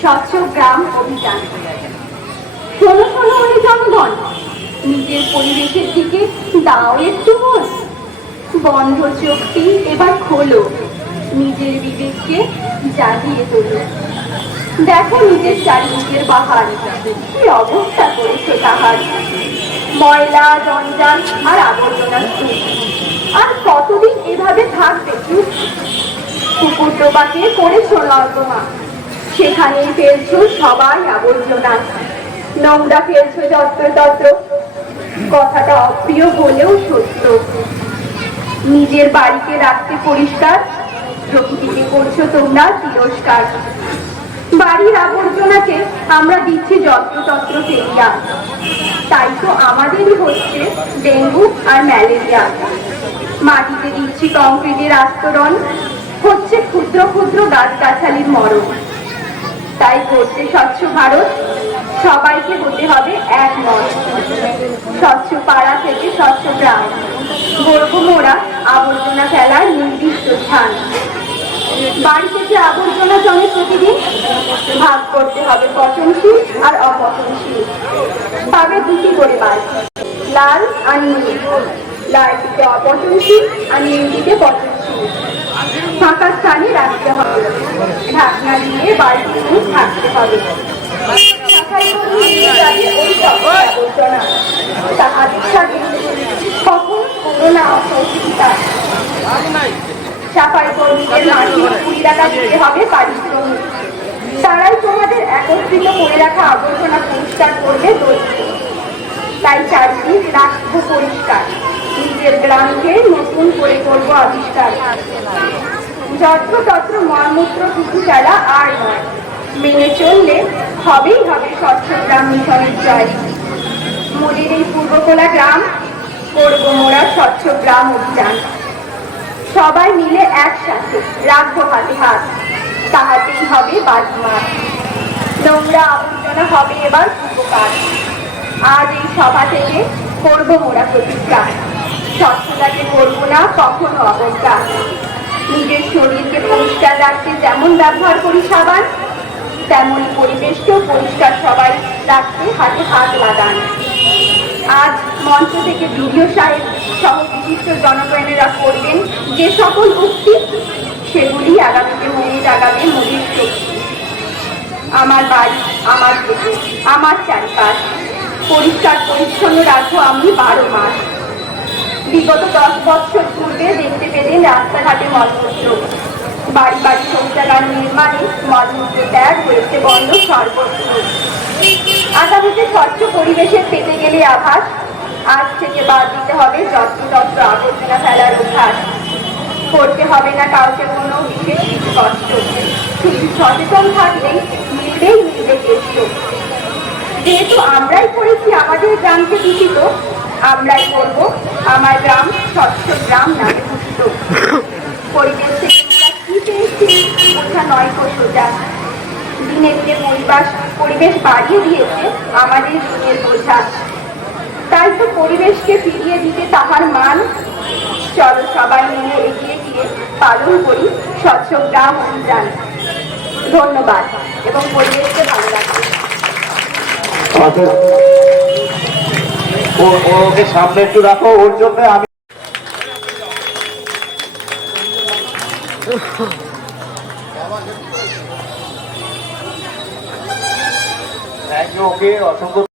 স্বচ্ছ গ্রাম অভিযান শোনো শোনো ওই জনগণ নিজের পরিবেশের দিকে দাও একটু মন। বন্ধ চোখটি এবার খোলো। নিজের বিবেককে জাগিয়ে তোলো। দেখো নিজের চারিদিকের বাহার। কি অবস্থা করেছে তাহার? ময়লা, জঞ্জাল আর আবর্জনা আর কতদিন এভাবে থাকবে চুপ কুকুর ডোবাকে করেছ নর্দমা সেখানেই ফেলছো, সবাই আবর্জনা। নোংরা ফেলছো, যত্র, তত্র। কথাটা অপ্রিয় হলেও সত্য। নিজের বাড়িকে রাখতে পরিষ্কার, প্রকৃতিকে করছ তোমরা তিরস্কার। বাড়ির আবর্জনাকে আমরা দিচ্ছি যত্রতত্র ফেলিয়া। তাই তো আমাদেরই হচ্ছে ডেঙ্গু আর ম্যালেরিয়া। মাটিতে দিচ্ছি কংক্রিটের আস্তরণ, হচ্ছে ক্ষুদ্র ক্ষুদ্র গাছগাছালির মরণ। তাই করতে স্বচ্ছ ভারত। সবাইকে হতে হবে এক মত স্বচ্ছ পাড়া থেকে স্বচ্ছ গ্রাম। গর্ব মোড়া আবর্জনা ফেলার নির্দিষ্ট স্থান। বাড়ি থেকে আবর্জনা জমে প্রতিদিন। ভাগ করতে হবে পচনশীল আর অপচনশীল। পাবে দুটি করে বার লাল আর নীল। লালটিতে অপচনশীল আর নীল দিতে পচনশীল। ফাঁকা স্থানে রাখতে হবে। ঢাকনা দিয়ে হবে। সাফাই কুড়ি দিতে হবে তারাই তোমাদের একত্রিত করে রাখা আবর্জনা পরিষ্কার করবে তাই চারদিক রাখব পরিষ্কার। নিজের গ্রামকে নতুন করে করব আবিষ্কার। যত্র তত্র মলমূত্র টুকু চালা আর নয়। মেনে চললে হবেই হবে স্বচ্ছ গ্রাম মিশনের জয়। মোদের এই পূর্বকোলা গ্রাম, করব মোরা স্বচ্ছ গ্রাম অভিযান। সবাই মিলে একসাথে রাখব হাতে হাত। তাহাতেই হবে বাজিমাত নোংরা আবর্জনা হবে এবার উপকার আজ এই সভা থেকে করব মোরা প্রতিজ্ঞা। স্বচ্ছতাকে করব না, কখনো অবজ্ঞা। নিজের শরীরকে পরিষ্কার রাখতে যেমন ব্যবহার করি সাবান, তেমনই পরিবেশকেও পরিষ্কার সবাই রাখতে হাতে হাত লাগান। আজ মঞ্চ থেকে ভিডিও সাহেব সহ বিশিষ্ট জনগণেরা করবেন যে সকল উক্তি, সেগুলি আগামীতে মনে জাগাবে মোদীর শক্তি। আমার বাড়ি, আমার থেকে আমার চারিপাশ। পরিষ্কার, পরিচ্ছন্ন রাখব আমি বারো মাস। বিগত দশ বছর পূর্বে দেখতে পেলেন রাস্তাঘাটে মলমূত্র। বাড়ি বাড়ি শৌচাগার নির্মাণে মলমূত্র ত্যাগ হয়েছে বন্ধ সর্বত্র। আগামীতে স্বচ্ছ পরিবেশে পেতে গেলে আভাস। আজ থেকে বাদ দিতে হবে যত্রতত্র আবর্জনা ফেলার অভ্যাস। করতে হবে না কাউকে কোনো বিশেষ কষ্ট। শুধু সচেতন থাকলেই মিলবেই মিলবে চেষ্ট যেহেতু আমরাই করেছি, আমাদের গ্রামকে দূষিত আমরাই করব। আমার গ্রাম, স্বচ্ছ গ্রাম নামে ঘোষিত পরিবেশ থেকে আমরা কি পেয়েছি? বোঝা নয় সোজা। দিনে দিনে পরিবেশ পরিবেশ বাড়িয়ে দিয়েছে আমাদের দিনের বোঝা। তাই তো পরিবেশকে ফিরিয়ে দিতে তাহার মান। চলো সবাই মিলে এগিয়ে গিয়ে পালন করি স্বচ্ছ গ্রাম অভিযান। ধন্যবাদ এবং পরিবেশকে ভালো রাখবে ও- ওকে সামনে একটু রাখো ওর জন্য আমি ওকে অসংখ্য